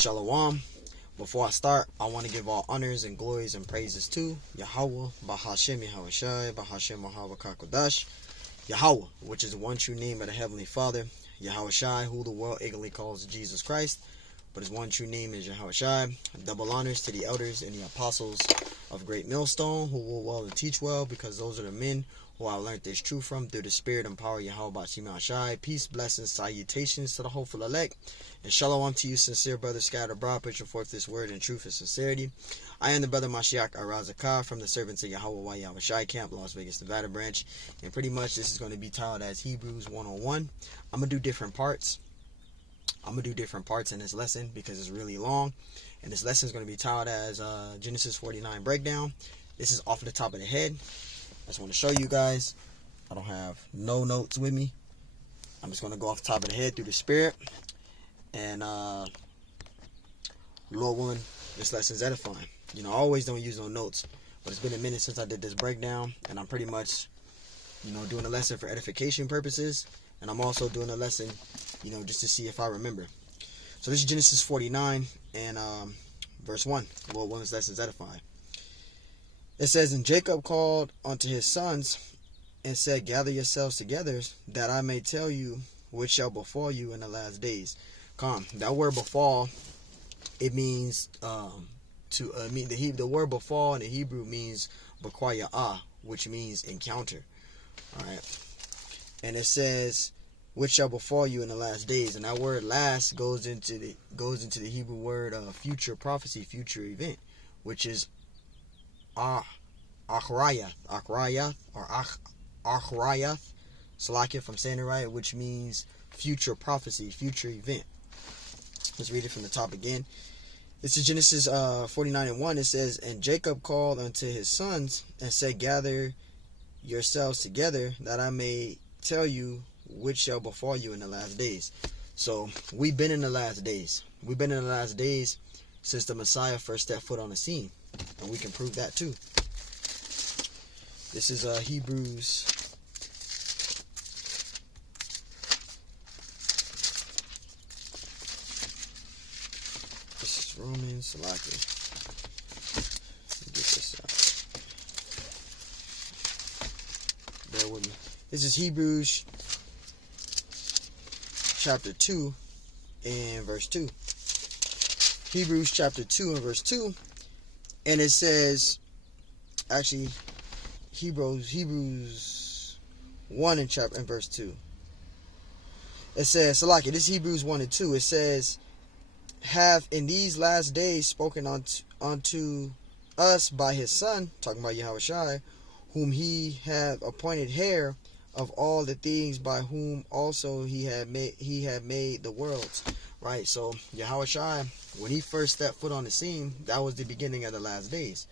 Shalom. Before I start, I want to give all honors and glories and praises to Yahweh, Bahashem Yahawashi, Bahashem Mahawakakodash, Yahweh, which is the one true name of the Heavenly Father, Yahawashi, who the world ignorantly calls Jesus Christ, but his one true name is Yahawashi. Double honors to the elders and the apostles of Great Millstone, who will well and teach well, because those are the men who I learned this truth from through the spirit and power of Yahweh Bashim Ashai. Peace, blessings, salutations to the hopeful elect, and shalom to you, sincere brothers scattered abroad, pushing forth this word in truth and sincerity. I am the brother Mashiach Arazakah from the servants of Yahweh Yahawashi Camp, Las Vegas, Nevada branch, and pretty much this is going to be titled as Hebrews 101. I'm going to do different parts. In this lesson because it's really long, and this lesson is going to be titled as Genesis 49 breakdown. This is off the top of the head. I just want to show you guys. I don't have no notes with me. I'm just going to go off the top of the head through the spirit, and Lord willing, this lesson is edifying. You know, I always don't use no notes, but it's been a minute since I did this breakdown, and I'm pretty much, you know, doing a lesson for edification purposes, and I'm also doing a lesson, you know, just to see if I remember. So this is Genesis 49 and verse 1. Lord willing, this lesson is edifying. It says, "And Jacob called unto his sons and said, Gather yourselves together, that I may tell you what shall befall you in the last days." Come, that word befall, it means the word befall in the Hebrew means bakwaya'ah, which means encounter. All right, and it says, "Which shall befall you in the last days," and that word "last" goes into the Hebrew word future prophecy, future event, which is Achrayath, Salakia, if I'm saying it right, which means future prophecy, future event. Let's read it from the top again. This is Genesis 49 and 1. It says, "And Jacob called unto his sons and said, Gather yourselves together, that I may tell you which shall befall you in the last days." So we've been in the last days. We've been in the last days since the Messiah first stepped foot on the scene, and we can prove that too. This is Hebrews. This is Romans. Salakia. Let me get this out. Bear with me. This is Hebrews chapter 2 and verse 2. Hebrews chapter 2 and verse 2. And it says, actually, Hebrews 1 and verse 2. It says, Salaki, this is Hebrews 1 and 2. It says, "Have in these last days spoken unto us by his Son," talking about Yahawashi, "whom he have appointed heir of all the things, by whom also he had made the worlds." Right, so Yahawashi, when he first stepped foot on the scene, that was the beginning of the last days.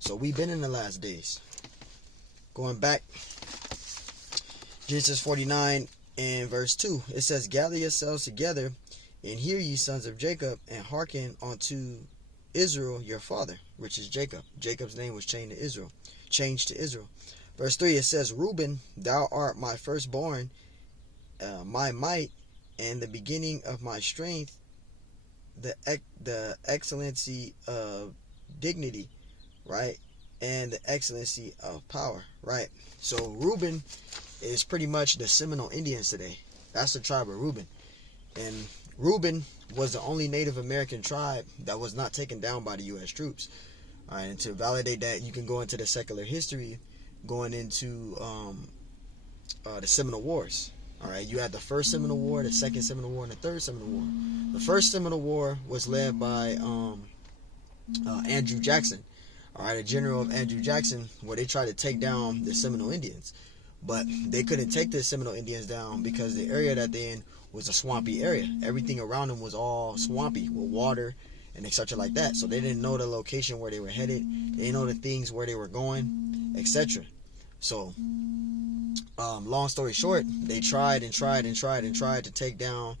So we've been in the last days. Going back, Genesis 49 and verse 2, it says, "Gather yourselves together, and hear ye sons of Jacob, and hearken unto Israel your father," which is Jacob. Jacob's name was changed to Israel. Verse 3, it says, "Reuben, thou art my firstborn, my might, and the beginning of my strength, the excellency of dignity," right? "And the excellency of power," right? So Reuben is pretty much the Seminole Indians today. That's the tribe of Reuben. And Reuben was the only Native American tribe that was not taken down by the U.S. troops. All right, and to validate that, you can go into the secular history, going into the Seminole Wars. All right, you had the first Seminole War, the second Seminole War, and the third Seminole War. The first Seminole War was led by Andrew Jackson. All right, a general of Andrew Jackson, where they tried to take down the Seminole Indians, but they couldn't take the Seminole Indians down because the area that they're in was a swampy area. Everything around them was all swampy with water and etc. like that. So they didn't know the location where they were headed. They didn't know the things where they were going, etc. So, long story short, they tried to take down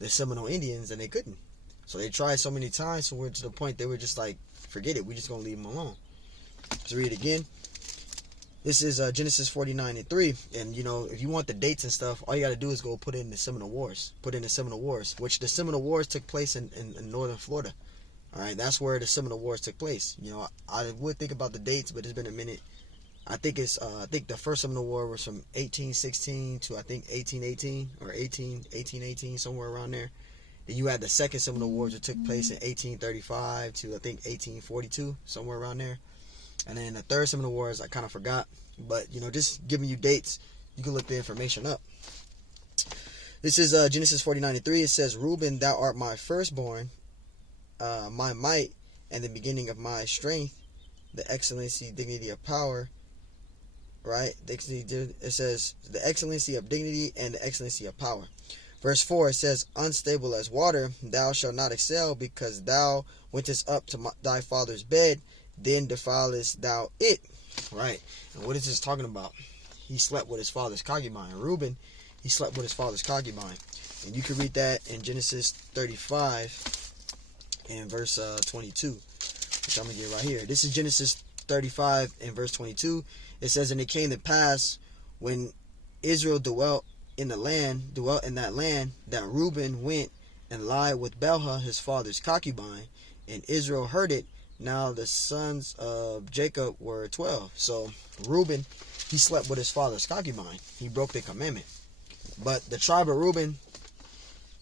the Seminole Indians, and they couldn't. So they tried so many times, so we're to the point they were just like, forget it, we're just going to leave them alone. Let's read it again. This is Genesis 49:3, and if you want the dates and stuff, all you got to do is go put in the Seminole Wars. Put in the Seminole Wars, which the Seminole Wars took place in northern Florida. All right, that's where the Seminole Wars took place. I would think about the dates, but it's been a minute. I think the first Seminole War was from 1816 to I think 1818 or 1818, somewhere around there. Then you had the second Seminole Wars that took place in 1835 to I think 1842, somewhere around there. And then the third Seminole Wars, I kind of forgot. But, just giving you dates, you can look the information up. This is Genesis 49:3. It says, Reuben, thou art my firstborn, my might, and the beginning of my strength, the excellency, dignity of power. Right? It says, the excellency of dignity and the excellency of power. Verse 4, it says, unstable as water, thou shalt not excel, because thou wentest up to thy father's bed, then defilest thou it. Right. And what is this talking about? He slept with his father's concubine. Reuben, he slept with his father's concubine. And you can read that in Genesis 35 and verse 22, which I'm going to get right here. This is Genesis 35 and verse 22. It says, and it came to pass when Israel dwelt in that land, that Reuben went and lied with Bilhah, his father's concubine, and Israel heard it. Now the sons of Jacob were 12. So Reuben, he slept with his father's concubine. He broke the commandment. But the tribe of Reuben,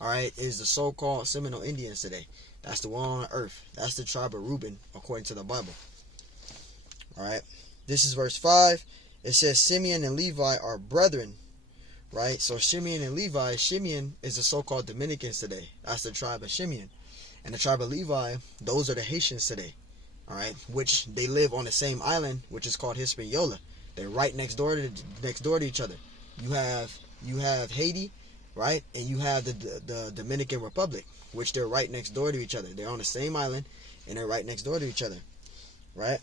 all right, is the so-called Seminole Indians today. That's the one on earth. That's the tribe of Reuben, according to the Bible. All right. This is verse 5. It says, Simeon and Levi are brethren. Right? So Simeon and Levi, Simeon is the so-called Dominicans today. That's the tribe of Simeon. And the tribe of Levi, those are the Haitians today. All right, which they live on the same island, which is called Hispaniola. They're right next door to each other. You have Haiti, right, and you have the Dominican Republic, which they're right next door to each other. They're on the same island, and they're right next door to each other, right?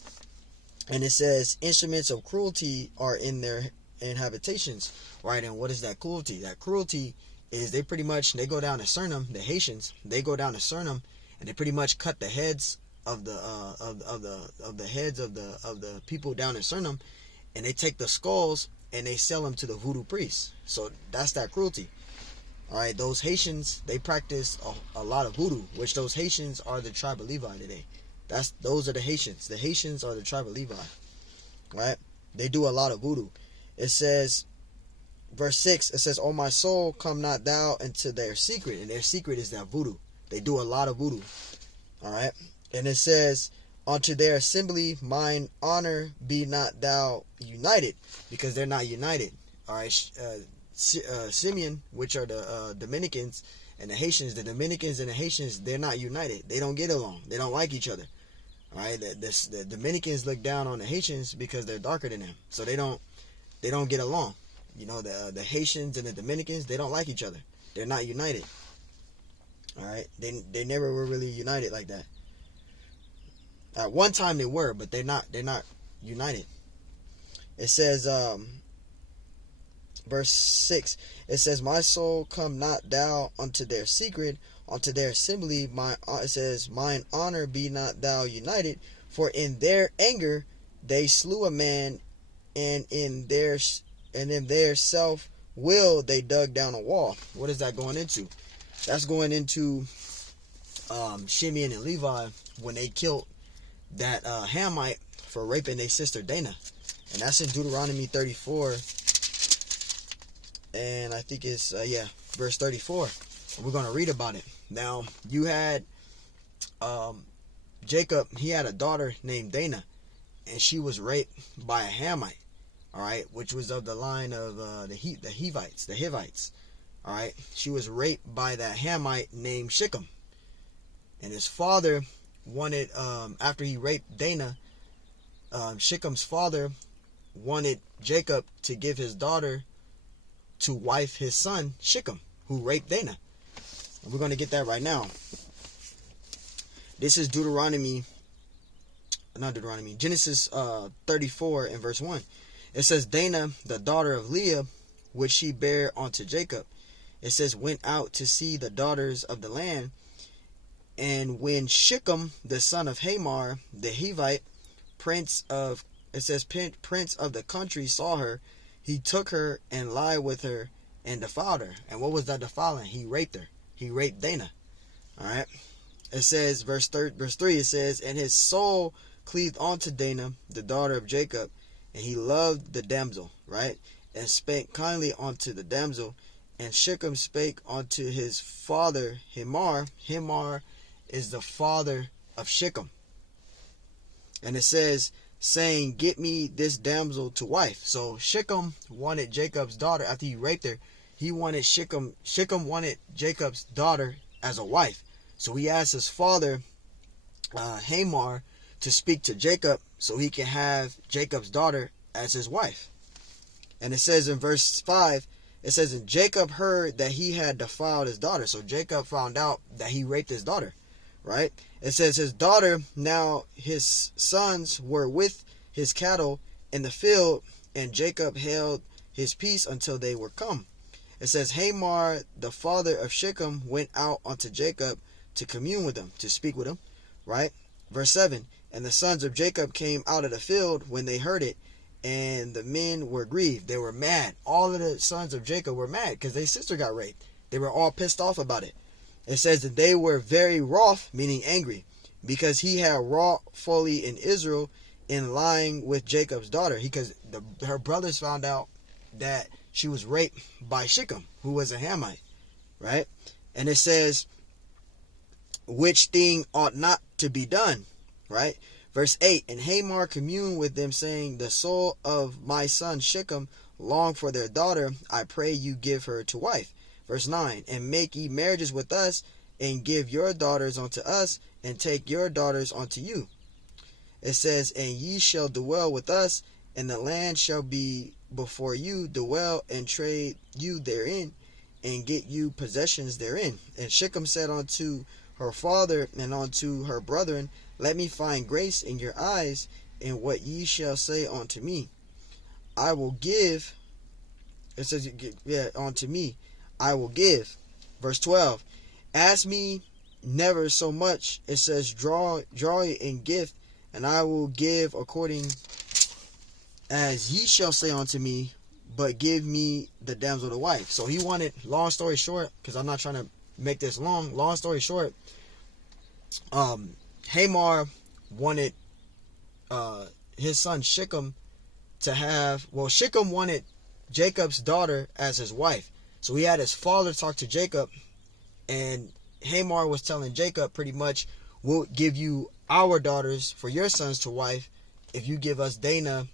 And it says instruments of cruelty are in their habitations, right? And what is that cruelty? That cruelty is they go down to Suriname. The Haitians, they go down to Suriname, and they pretty much cut the heads of the heads of the people down in Suriname, and they take the skulls and they sell them to the voodoo priests. So that's that cruelty. All right, those Haitians, they practice a lot of voodoo, which those Haitians are the tribe of Levi today. Those are the Haitians. The Haitians are the tribe of Levi. Right? They do a lot of voodoo. It says, verse 6, it says, O my soul, come not thou into their secret. And their secret is that voodoo. They do a lot of voodoo. All right? And it says, unto their assembly, mine honor, be not thou united. Because they're not united. All right? Simeon, which are the Dominicans, and the Haitians, the Dominicans and the Haitians, they're not united. They don't get along. They don't like each other. All right? The Dominicans look down on the Haitians because they're darker than them. So they don't get along. The Haitians and the Dominicans, they don't like each other. They're not united. All right? They never were really united like that. At one time they were, but they're not united. It says, verse 6, it says, my soul, come not thou unto their secret, unto their assembly, it says, mine honor, be not thou united, for in their anger they slew a man, and in their self will they dug down a wall. What is that going into? That's going into Simeon and Levi when they killed that Hamite for raping their sister Dana. And that's in Deuteronomy 34. And I think it's, verse 34. And we're going to read about it. Now, you had Jacob, he had a daughter named Dana. And she was raped by a Hamite. All right, which was of the line of the Hivites. All right, she was raped by that Hamite named Shechem. And his father wanted, after he raped Dana, Shechem's father wanted Jacob to give his daughter to wife his son Shechem, who raped Dana. And we're going to get that right now. This is Genesis 34 and verse 1. It says, Dana, the daughter of Leah, which she bare unto Jacob, it says, went out to see the daughters of the land. And when Shechem, the son of Hamor, the Hivite, prince of it says, prince of the country saw her. He took her and lied with her and defiled her. And what was that defiling? He raped her. He raped Dinah. All right. It says, verse 3, it says, and his soul cleaved unto Dinah, the daughter of Jacob, and he loved the damsel, right? And spake kindly unto the damsel. And Shechem spake unto his father Hamor. Hamor is the father of Shechem. And it says, saying, get me this damsel to wife. So Shechem wanted Jacob's daughter after he raped her. He wanted Shechem wanted Jacob's daughter as a wife. So he asked his father, Hamor, to speak to Jacob so he can have Jacob's daughter as his wife. And it says in verse 5, it says, and Jacob heard that he had defiled his daughter. So Jacob found out that he raped his daughter, right? It says his daughter, now his sons were with his cattle in the field, and Jacob held his peace until they were come. It says Hamor, the father of Shechem, went out unto Jacob to commune with him, to speak with him, right? Verse 7, and the sons of Jacob came out of the field when they heard it, and the men were grieved. They were mad. All of the sons of Jacob were mad because their sister got raped. They were all pissed off about it. It says that they were very wroth, meaning angry, because he had wrought folly in Israel in lying with Jacob's daughter. Because her brothers found out that she was raped by Shechem, who was a Hamite, right? And it says, which thing ought not to be done, right? Verse 8, and Hamor communed with them, saying, the soul of my son Shechem long for their daughter. I pray you give her to wife. Verse 9, and make ye marriages with us, and give your daughters unto us, and take your daughters unto you. It says, and ye shall dwell with us, and the land shall be before you, dwell and trade you therein, and get you possessions therein. And Shechem said unto her father and unto her brethren, let me find grace in your eyes, in what ye shall say unto me. I will give. It says, unto me, I will give. Verse 12, ask me never so much. It says, draw in gift, and I will give according as ye shall say unto me, but give me the damsel to wife. So he wanted, long story short, because I'm not trying to make this long story short, Hamor wanted his son Shechem to have, Shechem wanted Jacob's daughter as his wife. So he had his father talk to Jacob, and Hamor was telling Jacob pretty much, we'll give you our daughters for your sons to wife if you give us Dinah,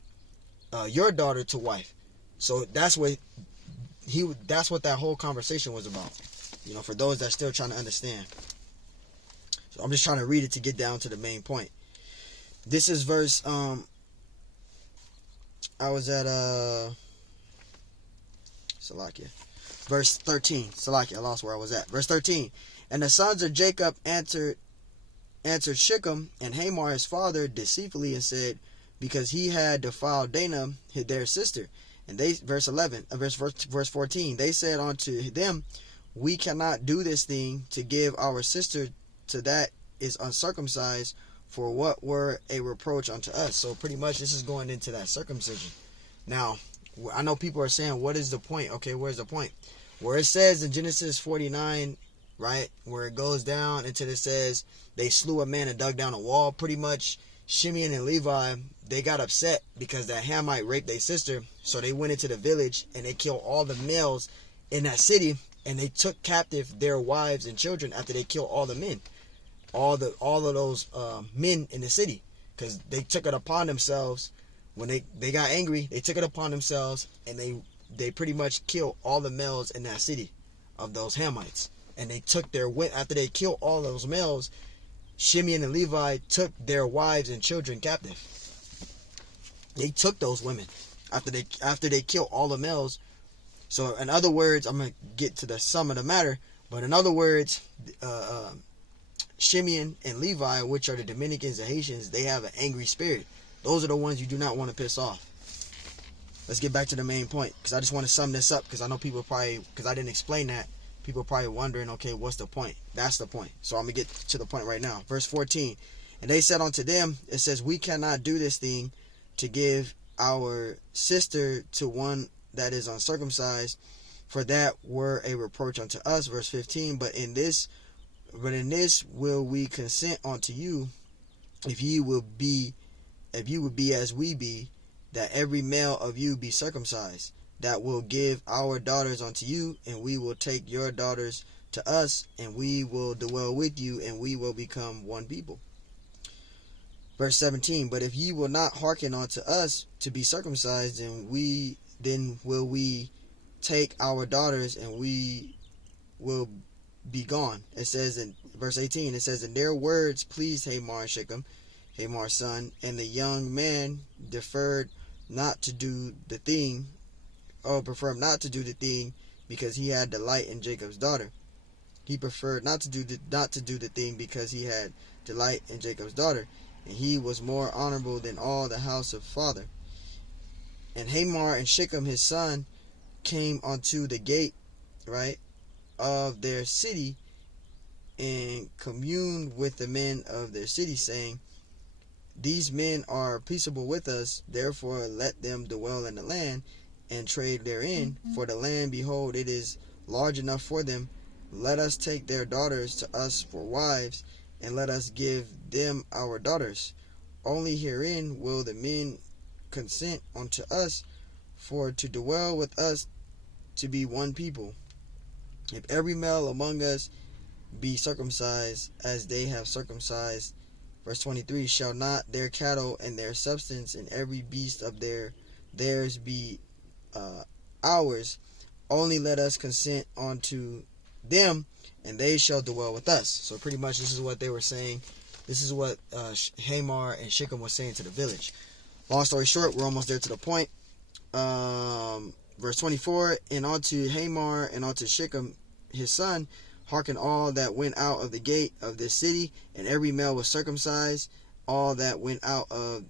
your daughter, to wife. So that's what that whole conversation was about. For those that are still trying to understand. So I'm just trying to read it to get down to the main point. This is verse, I was at, Salakia. Verse 13. Salakia, I lost where I was at. Verse 13. And the sons of Jacob answered Shechem and Hamor his father deceitfully, and said, because he had defiled Dinah, their sister. And they, verse 14, they said unto them, we cannot do this thing to give our sister to that is uncircumcised, for what were a reproach unto us. So pretty much this is going into that circumcision. Now, I know people are saying, what is the point? Okay, where's the point? Where it says in Genesis 49, right, where it goes down until it says they slew a man and dug down a wall, pretty much Shimeon and Levi, they got upset because that Hamite raped their sister. So they went into the village and they killed all the males in that city, and they took captive their wives and children after they killed all the men, all of those men in the city, because they took it upon themselves. When they got angry, they took it upon themselves, and they pretty much killed all the males in that city of those Hamites. And they took after they killed all those males, Shimeon and Levi took their wives and children captive. They took those women after they killed all the males. So in other words, I'm going to get to the sum of the matter, but in other words, Shimeon and Levi, which are the Dominicans and Haitians, they have an angry spirit. Those are the ones you do not want to piss off. Let's get back to the main point, because I just want to sum this up, because I know people probably, because I didn't explain that, people are probably wondering, okay, what's the point? That's the point. So I'm going to get to the point right now. Verse 14. And they said unto them, it says, we cannot do this thing to give our sister to one that is uncircumcised, for that were a reproach unto us. Verse 15, but in this will we consent unto you, if you would be as we be, that every male of you be circumcised, that will give our daughters unto you, and we will take your daughters to us, and we will dwell with you, and we will become one people. Verse 17, but if ye will not hearken unto us to be circumcised, then will we take our daughters, and we will be gone. It says in verse 18, it says, and their words pleased Hamor and Shechem, Hamar's son, and the young man preferred not to do the thing, because he had delight in Jacob's daughter. He preferred not to do the thing because he had delight in Jacob's daughter, and he was more honorable than all the house of father. And Hamor and Shechem his son came unto the gate, right, of their city, and communed with the men of their city, saying, these men are peaceable with us, therefore let them dwell in the land and trade therein, for the land, behold, it is large enough for them. Let us take their daughters to us for wives, and let us give them our daughters. Only herein will the men consent unto us, for to dwell with us, to be one people. If every male among us be circumcised, as they have circumcised. Verse 23, shall not their cattle and their substance and every beast of theirs be ours? Only let us consent unto them, and they shall dwell with us. So pretty much this is what they were saying. This is what Hamor and Shechem was saying to the village. Long story short, we're almost there to the point. Verse 24, and unto Hamor and unto Shechem his son hearken all that went out of the gate of this city, and every male was circumcised, all that went out of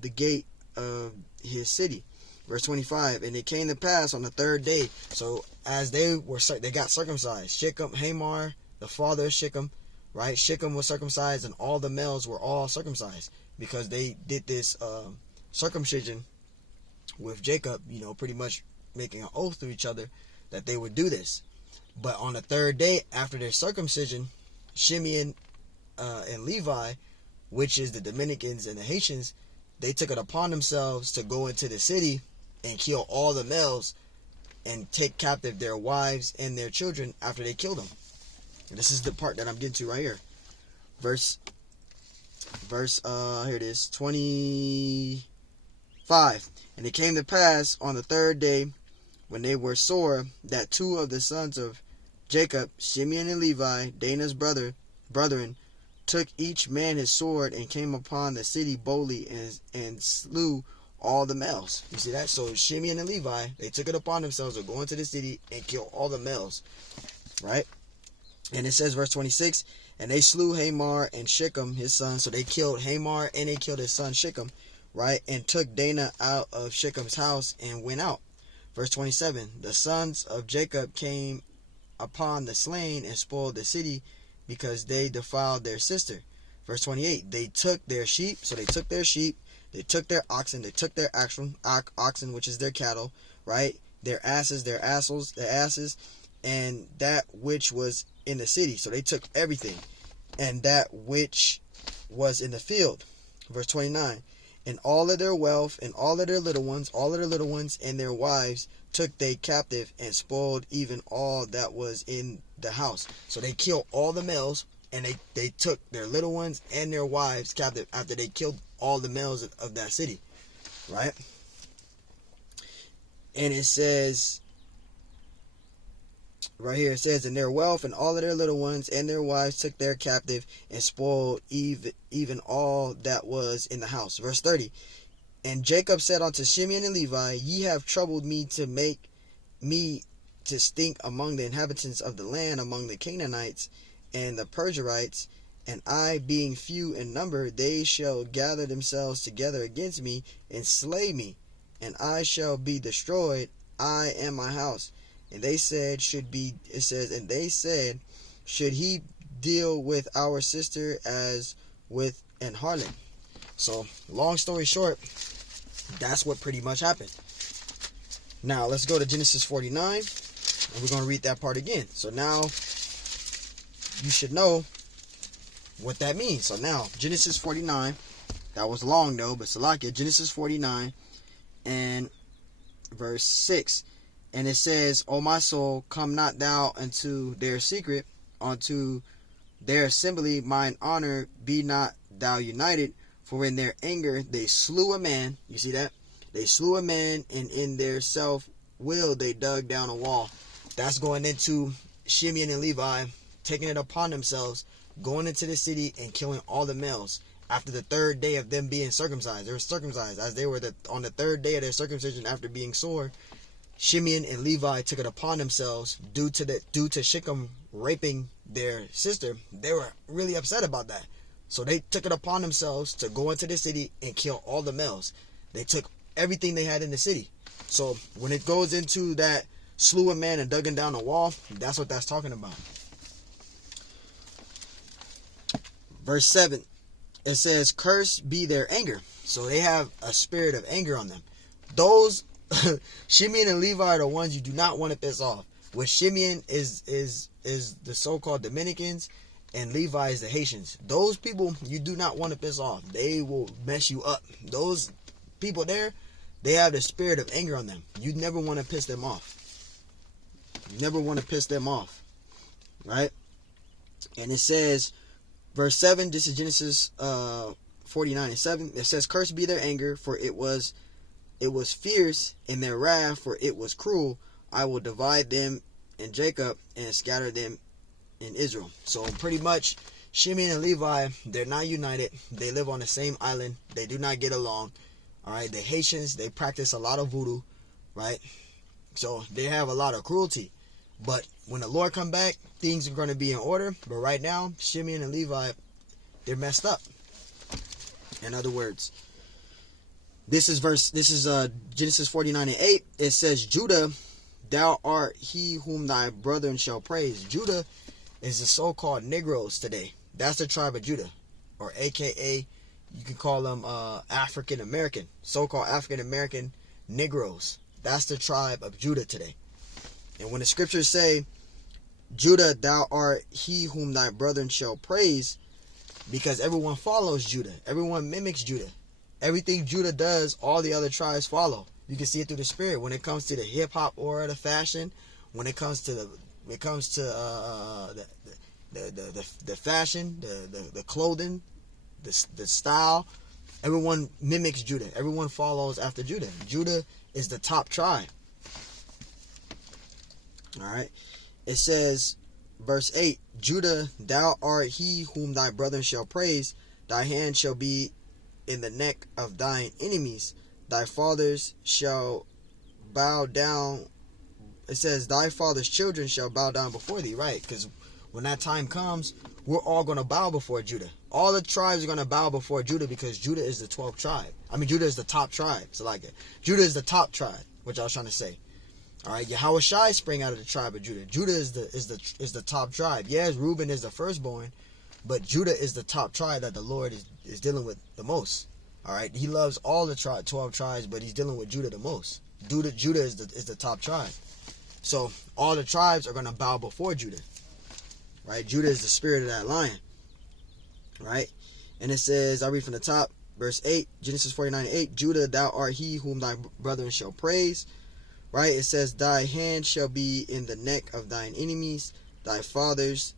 the gate of his city. Verse 25, and it came to pass on the third day, so as they got circumcised, Shechem, Hamor, the father of Shechem, right? Shechem was circumcised, and all the males were all circumcised, because they did this circumcision with Jacob, pretty much making an oath to each other that they would do this. But on the third day after their circumcision, Shimeon and Levi, which is the Dominicans and the Haitians, they took it upon themselves to go into the city and kill all the males and take captive their wives and their children after they killed them. And this is the part that I'm getting to right here. Verse here it is, 25. And it came to pass on the third day, when they were sore, that two of the sons of Jacob, Shimeon and Levi, Dana's brethren, took each man his sword and came upon the city boldly and slew all the males. You see that? So Shimeon and Levi, they took it upon themselves to go into the city and kill all the males, right? And it says, verse 26, and they slew Hamor and Shechem his son. So they killed Hamor and they killed his son Shechem, right? And took Dana out of Shechem's house and went out. Verse 27, the sons of Jacob came upon the slain and spoiled the city, because they defiled their sister. Verse 28, they took their sheep, so they took their sheep, they took their oxen, they took their oxen, which is their cattle, right? Their asses, their asses, and that which was in the city. So they took everything, and that which was in the field. Verse 29, and all of their wealth, and all of their little ones, and their wives took they captive, and spoiled even all that was in the house. So they killed all the males, and they took their little ones and their wives captive after they killed all the males of that city, right? And it says, right here, it says, and their wealth and all of their little ones and their wives took their captive, and spoiled even all that was in the house. Verse 30, and Jacob said unto Shimeon and Levi, ye have troubled me to make me to stink among the inhabitants of the land, among the Canaanites and the Perizzites, and I being few in number, they shall gather themselves together against me and slay me, and I shall be destroyed, I and my house. And they said, should he deal with our sister as with an harlot? So, long story short, That's what pretty much happened. Now, let's go to Genesis 49, and we're going to read that part again. So now, you should know what that means. So now, Genesis 49, that was long though, but Salakia, Genesis 49, and verse 6. And it says, O my soul, come not thou unto their secret, unto their assembly, mine honor, be not thou united. For in their anger they slew a man. You see that? They slew a man, and in their self-will they dug down a wall. That's going into Shimeon and Levi taking it upon themselves, going into the city and killing all the males. After the third day of them being circumcised, they were circumcised as they were on the third day of their circumcision after being sore. Shimeon and Levi took it upon themselves due to Shechem raping their sister. They were really upset about that. So they took it upon themselves to go into the city and kill all the males. They took everything they had in the city. So when it goes into that slew a man and dug him down a wall, that's what that's talking about. Verse 7, it says, cursed be their anger. So they have a spirit of anger on them. Those Shimeon and Levi are the ones you do not want to piss off. With Shimeon is the so-called Dominicans, and Levi is the Haitians. Those people you do not want to piss off. They will mess you up. Those people there, they have the spirit of anger on them. You never want to piss them off. You never want to piss them off. Right? And it says, verse 7, this is Genesis 49 and 7. It says, cursed be their anger, for it was fierce, in their wrath, for it was cruel. I will divide them in Jacob and scatter them in Israel. So pretty much, Shimeon and Levi, they're not united. They live on the same island. They do not get along. All right, the Haitians, they practice a lot of voodoo, right? So they have a lot of cruelty. But when the Lord come back, things are going to be in order. But right now, Shimeon and Levi, they're messed up. In other words, this is Genesis 49 and 8. It says, Judah, thou art he whom thy brethren shall praise. Judah is the so-called Negroes today. That's the tribe of Judah, or AKA, you can call them African American, so-called African American Negroes. That's the tribe of Judah today. And when the scriptures say, Judah, thou art he whom thy brethren shall praise, because everyone follows Judah. Everyone mimics Judah. Everything Judah does, all the other tribes follow. You can see it through the spirit. When it comes to the hip hop or the fashion, when it comes to the fashion, the clothing, the style, everyone mimics Judah. Everyone follows after Judah. Judah is the top tribe. All right. It says, verse 8, Judah, thou art he whom thy brethren shall praise. Thy hand shall be in the neck of thine enemies. Thy fathers shall bow down. It says, thy father's children shall bow down before thee. Right? Because when that time comes, we're all going to bow before Judah. All the tribes are going to bow before Judah, because Judah is the 12th tribe. I mean, Judah is the top tribe. So like it. Judah is the top tribe, which I was trying to say. All right, Yahushai sprang out of the tribe of Judah. Judah is the top tribe. Yes, Reuben is the firstborn, but Judah is the top tribe that the Lord is dealing with the most. All right, he loves all the 12 tribes, but he's dealing with Judah the most. Judah is the top tribe. So all the tribes are going to bow before Judah. Right? Judah is the spirit of that lion. Right? And it says, I read from the top, verse 8, Genesis 49:8, Judah, thou art he whom thy brethren shall praise. Right? It says, thy hand shall be in the neck of thine enemies. Thy father's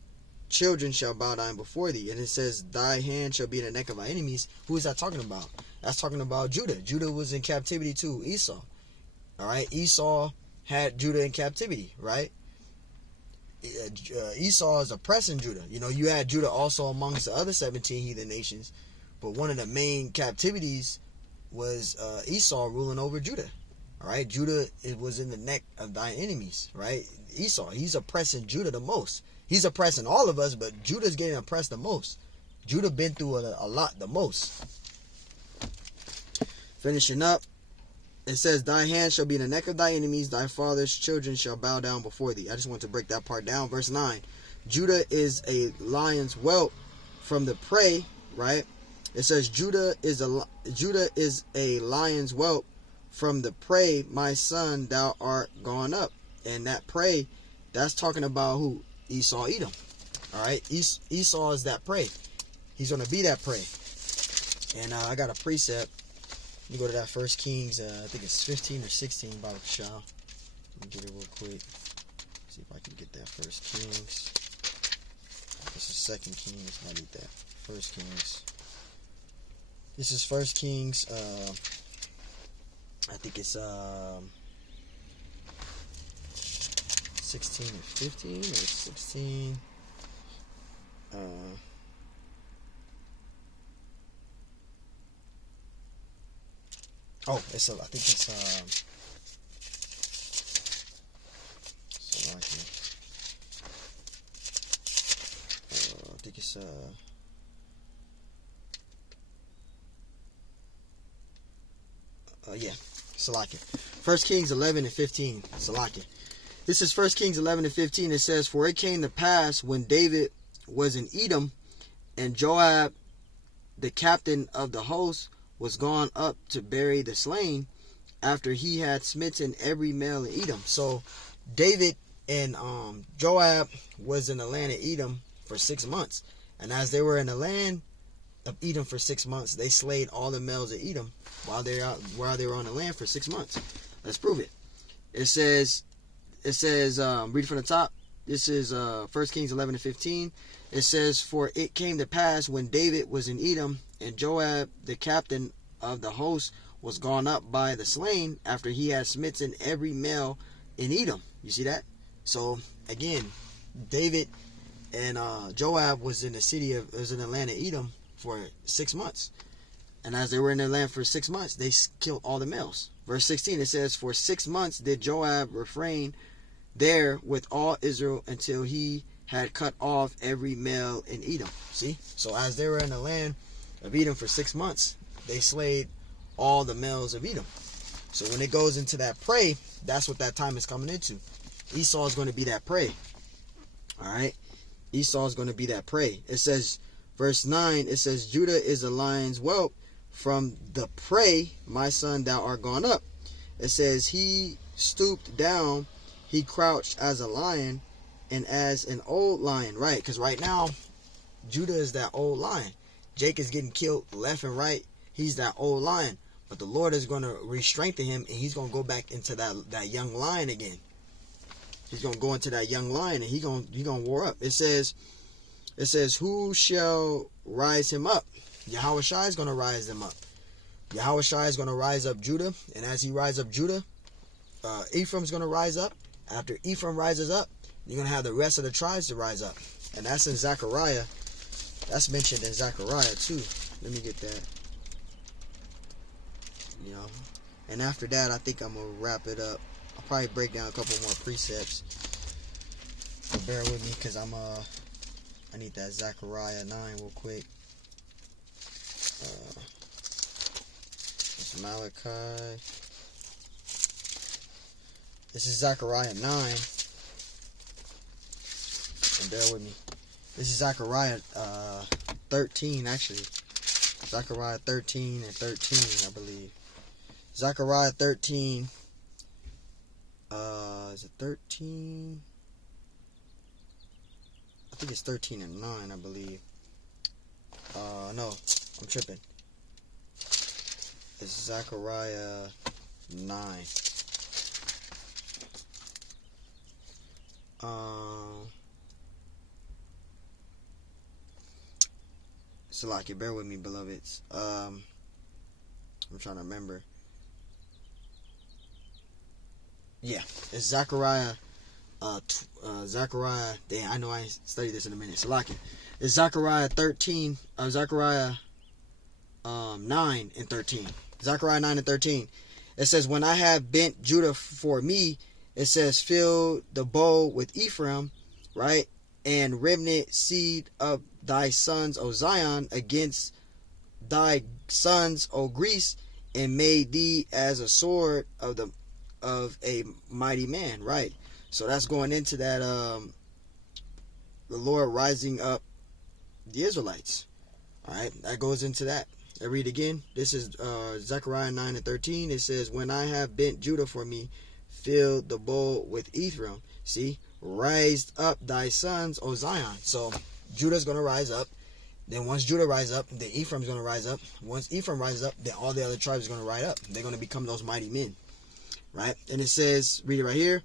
children shall bow down before thee. And it says, thy hand shall be in the neck of thy enemies. Who is that talking about? That's talking about Judah. Judah was in captivity too. Esau. All right? Esau had Judah in captivity. Right? Esau is oppressing Judah. You know, you had Judah also amongst the other 17 heathen nations. But one of the main captivities was Esau ruling over Judah. All right, Judah, it was in the neck of thine enemies, right? Esau, he's oppressing Judah the most. He's oppressing all of us, but Judah's getting oppressed the most. Judah been through a lot the most. Finishing up, it says, thy hand shall be in the neck of thy enemies, thy father's children shall bow down before thee. I just want to break that part down. Verse 9, Judah is a lion's whelp from the prey, right? It says Judah is a lion's whelp from the prey, my son, thou art gone up. And that prey, that's talking about who? Esau, Edom. All right, Esau is that prey. He's gonna be that prey. And I got a precept. Let me go to that First Kings. I think it's 15 or 16. Bible Shah. Let me get it real quick. See if I can get that First Kings. This is Second Kings. I need that. First Kings. This is First Kings. I think it's 16 and 15 or 16. I think it's so I think it's yeah, Salakia. 1 Kings 11 and 15. Salakia. This is 1 Kings 11 and 15. It says, for it came to pass when David was in Edom, and Joab, the captain of the host, was gone up to bury the slain, after he had smitten every male in Edom. So David and Joab was in the land of Edom for 6 months. And as they were in the land of Edom for 6 months, they slayed all the males of Edom while they were on the land for 6 months. Let's prove it. It says read from the top. This is 1 Kings 11 and 15. It says, for it came to pass when David was in Edom, and Joab, the captain of the host, was gone up by the slain, after he had smitten every male in Edom. You see that? So again, David and Joab was in the land of Edom for 6 months. And as they were in their land for 6 months, they killed all the males. Verse 16, it says, for 6 months did Joab refrain there with all Israel, until he had cut off every male in Edom. See? So as they were in the land of Edom for 6 months, they slayed all the males of Edom. So when it goes into that prey, that's what that time is coming into. Esau is going to be that prey. Alright? Esau is going to be that prey. It says, verse 9, it says, Judah is a lion's whelp from the prey, my son, thou art gone up. It says, he stooped down, he crouched as a lion, and as an old lion. Right, because right now, Judah is that old lion. Jake is getting killed left and right. He's that old lion. But the Lord is going to re-strengthen him, and he's going to go back into that young lion again. He's going to go into that young lion, and he's going to war up. It says, who shall rise him up? Yahushua is going to rise them up. Yahushua is going to rise up Judah, and as he rises up Judah, Ephraim's going to rise up. After Ephraim rises up, you're going to have the rest of the tribes to rise up. And that's in Zechariah. That's mentioned in Zechariah too. Let me get that. You know. And after that, I think I'm going to wrap it up. I'll probably break down a couple more precepts. But bear with me, because I need that Zechariah 9 real quick. It's Malachi. This is Zechariah 9. And bear with me. This is Zechariah 13, actually. Zechariah 13 and 13, I believe. Zechariah 13. Is it 13? I think it's 13 and 9, I believe. No, I'm tripping. It's Zechariah 9. Salakia, bear with me, beloveds. I'm trying to remember. Yeah, it's Zechariah. Zechariah. Damn, I know I studied this in a minute. Salakia. It's Zechariah 13. Zechariah 9 and 13. Zechariah 9 and 13. It says, when I have bent Judah for me, it says, fill the bowl with Ephraim, right? And remnant seed of thy sons, O Zion, against thy sons, O Greece, and made thee as a sword of a mighty man, right? So that's going into that the Lord rising up the Israelites, All right, that goes into that. I read again. This is Zechariah 9:13. It says, when I have bent Judah for me, filled the bowl with Ephraim. See, raised up thy sons, O Zion. So Judah's going to rise up. Then once Judah rises up, then Ephraim's going to rise up. Once Ephraim rises up, then all the other tribes are going to rise up. They're going to become those mighty men. Right? And it says, read it right here.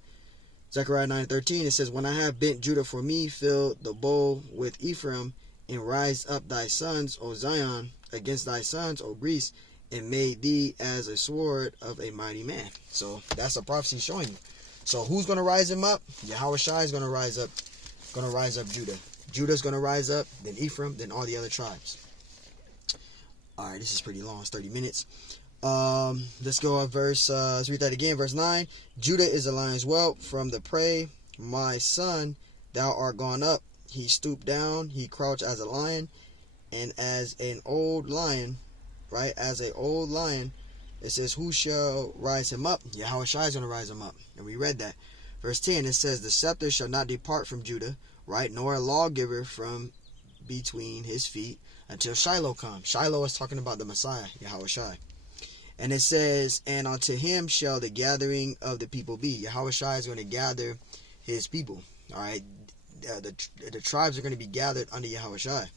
Zechariah 9:13. It says, when I have bent Judah for me, filled the bowl with Ephraim, and raised up thy sons, O Zion, against thy sons, O Greece, and made thee as a sword of a mighty man. So that's a prophecy showing you. So who's going to rise him up? Yahushua is going to rise up Judah. Judah's going to rise up, then Ephraim, then all the other tribes. All right, this is pretty long. It's 30 minutes. Let's go on verse, let's read that again. Verse 9. Judah is a lion's whelp from the prey. My son, thou art gone up. He stooped down. He crouched as a lion. And as an old lion, right? As an old lion, it says, who shall rise him up? Yahushua is going to rise him up. And we read that. Verse 10, it says, the scepter shall not depart from Judah, right? Nor a lawgiver from between his feet until Shiloh come. Shiloh is talking about the Messiah, Yahushua. And it says, and unto him shall the gathering of the people be. Yahushua is going to gather his people. All right. The tribes are going to be gathered under Yahushua.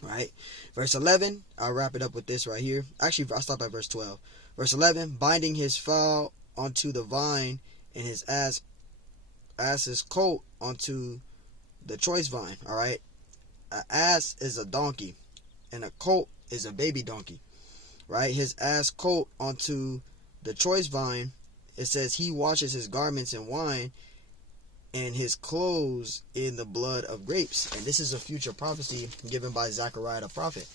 Right, verse 11, I'll wrap it up with this right here. Actually, I'll stop at verse 12. Verse 11, binding his foal onto the vine, and his ass's colt onto the choice vine. All right, an ass is a donkey, and a colt is a baby donkey. Right, his ass colt onto the choice vine. It says he washes his garments in wine, and his clothes in the blood of grapes. And this is a future prophecy given by Zechariah the prophet.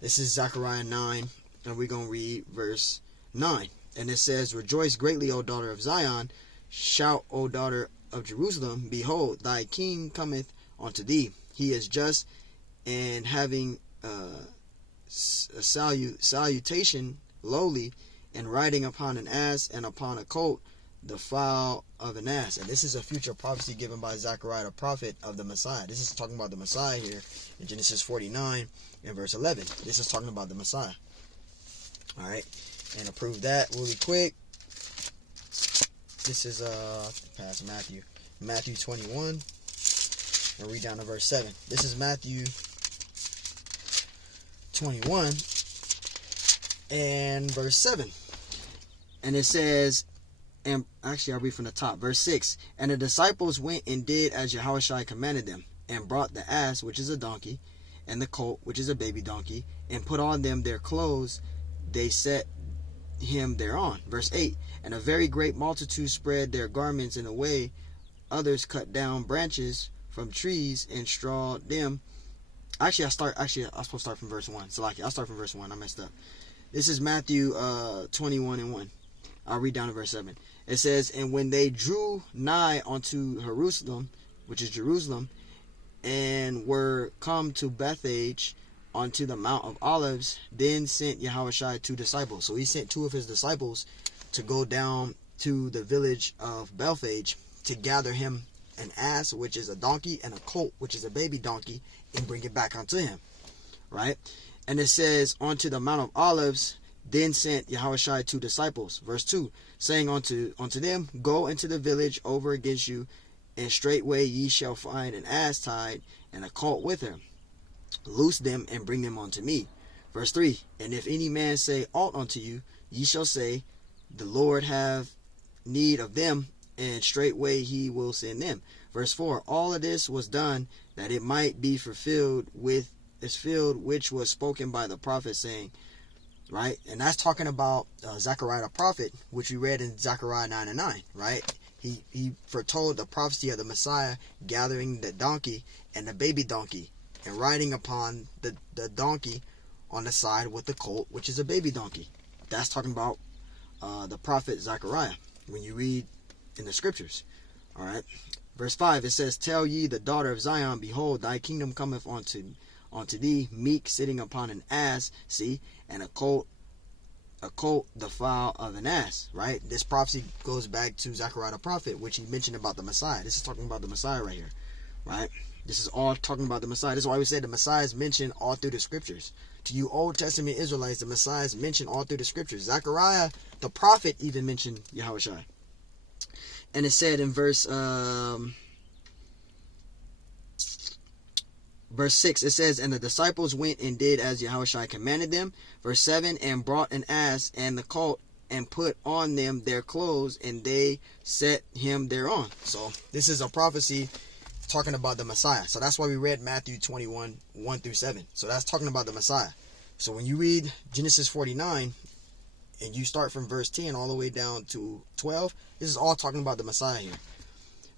This is Zechariah 9, and we're going to read verse 9. And it says, rejoice greatly, O daughter of Zion. Shout, O daughter of Jerusalem. Behold, thy king cometh unto thee. He is just and having a salutation lowly, and riding upon an ass and upon a colt, the foal of an ass. And this is a future prophecy given by Zechariah the prophet of the Messiah. This is talking about the Messiah here in Genesis 49 and verse 11. This is talking about the Messiah. All right, and to prove that really quick, this is past Matthew 21, and read down to verse 7. This is Matthew 21 and verse 7, and it says, and actually I'll read from the top, verse 6. And the disciples went and did as Yahushua commanded them, and brought the ass, which is a donkey, and the colt, which is a baby donkey, and put on them their clothes. They set him thereon. Verse 8. And a very great multitude spread their garments in a way. Others cut down branches from trees and strawed them. I was supposed to start from verse 1. So I'll start from verse 1. I messed up. This is Matthew 21 and 1. I'll read down to verse 7. It says, and when they drew nigh unto Jerusalem, which is Jerusalem, and were come to Bethphage, unto the Mount of Olives, then sent Yahushua 2 disciples. So he sent 2 of his disciples to go down to the village of Bethphage to gather him an ass, which is a donkey, and a colt, which is a baby donkey, and bring it back unto him. Right? And it says, unto the Mount of Olives, then sent Yahushua 2 disciples. Verse 2, saying unto them, go into the village over against you, and straightway ye shall find an ass tied, and a colt with her. Loose them, and bring them unto me. Verse 3, and if any man say aught unto you, ye shall say, the Lord have need of them, and straightway he will send them. Verse 4, all of this was done, that it might be fulfilled which was spoken by the prophet, saying, right? And that's talking about Zechariah the prophet, which we read in Zechariah 9 and 9, right? He foretold the prophecy of the Messiah gathering the donkey and the baby donkey, and riding upon the donkey on the side with the colt, which is a baby donkey. That's talking about the prophet Zechariah when you read in the scriptures. All right. Verse 5, it says, tell ye the daughter of Zion, behold, thy kingdom cometh unto thee, meek, sitting upon an ass, see, and a colt, the foal of an ass. Right? This prophecy goes back to Zechariah the prophet, which he mentioned about the Messiah. This is talking about the Messiah right here. Right? This is all talking about the Messiah. This is why we said the Messiah is mentioned all through the scriptures. To you Old Testament Israelites, the Messiah is mentioned all through the scriptures. Zechariah, the prophet, even mentioned Yahushua. And it said in verse 6, it says, and the disciples went and did as Yahushua commanded them. Verse 7, and brought an ass and the colt, and put on them their clothes, and they set him thereon. So this is a prophecy talking about the Messiah. So that's why we read Matthew 21, 1 through 7. So that's talking about the Messiah. So when you read Genesis 49, and you start from verse 10 all the way down to 12, this is all talking about the Messiah here.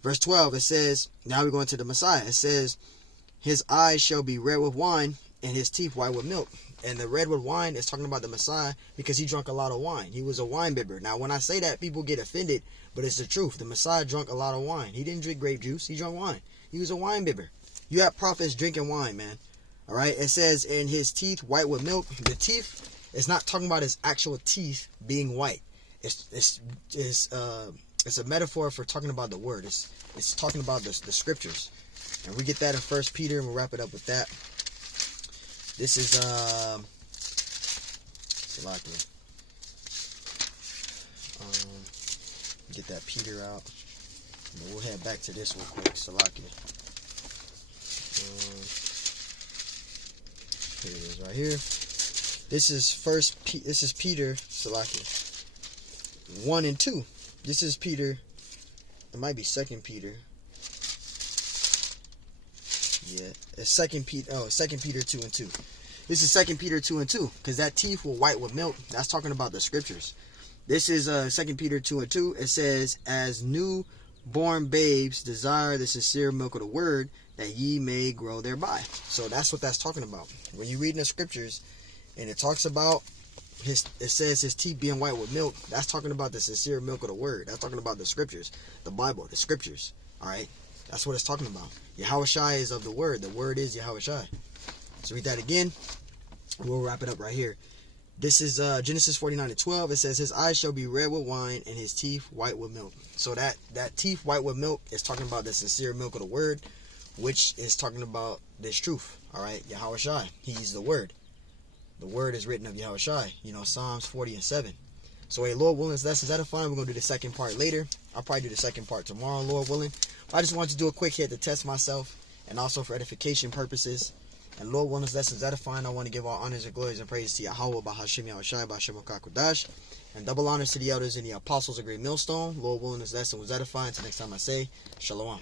Verse 12, it says, now we're going to the Messiah. It says, his eyes shall be red with wine, and his teeth white with milk. And the red with wine is talking about the Messiah because he drank a lot of wine. He was a wine bibber. Now, when I say that, people get offended, but it's the truth. The Messiah drank a lot of wine. He didn't drink grape juice. He drank wine. He was a wine bibber. You have prophets drinking wine, man. All right? It says, in his teeth white with milk. The teeth is not talking about his actual teeth being white. It's a metaphor for talking about the word. It's talking about the scriptures. And we get that in 1 Peter, and we'll wrap it up with that. This is Salakia. Get that Peter out. And then we'll head back to this real quick. Salakia. Here it is right here. This is Peter, Salakia, 1 and 2. This is Peter. It might be 2 Peter. Yeah, it's 2 Peter 2 and 2. This is 2 Peter 2 and 2, because that teeth were white with milk. That's talking about the scriptures. This is 2 Peter 2 and 2. It says, as newborn babes desire the sincere milk of the word, that ye may grow thereby. So that's what that's talking about. When you read in the scriptures, and it talks about it says his teeth being white with milk, that's talking about the sincere milk of the word. That's talking about the scriptures, the Bible, the scriptures. All right, that's what it's talking about. Yahushua is of the word. The word is Yahushua. So read that again. We'll wrap it up right here. This is Genesis 49 and 12. It says, his eyes shall be red with wine, and his teeth white with milk. So that teeth white with milk is talking about the sincere milk of the word, which is talking about this truth. All right, Yahushua, he's the word. The word is written of Yahushua. You know, Psalms 40 and 7. So, hey, Lord willing, lessons edifying. We're going to do the second part later. I'll probably do the second part tomorrow, Lord willing. But I just wanted to do a quick hit to test myself, and also for edification purposes. And Lord willing, lessons edifying. I want to give all honors and glories and praise to Yahweh, Bahashim Yahushua, Bahashim Kakodash. And double honors to the elders and the apostles of Great Millstone. Lord willing, this lesson was edifying. Until next time I say, Shalom.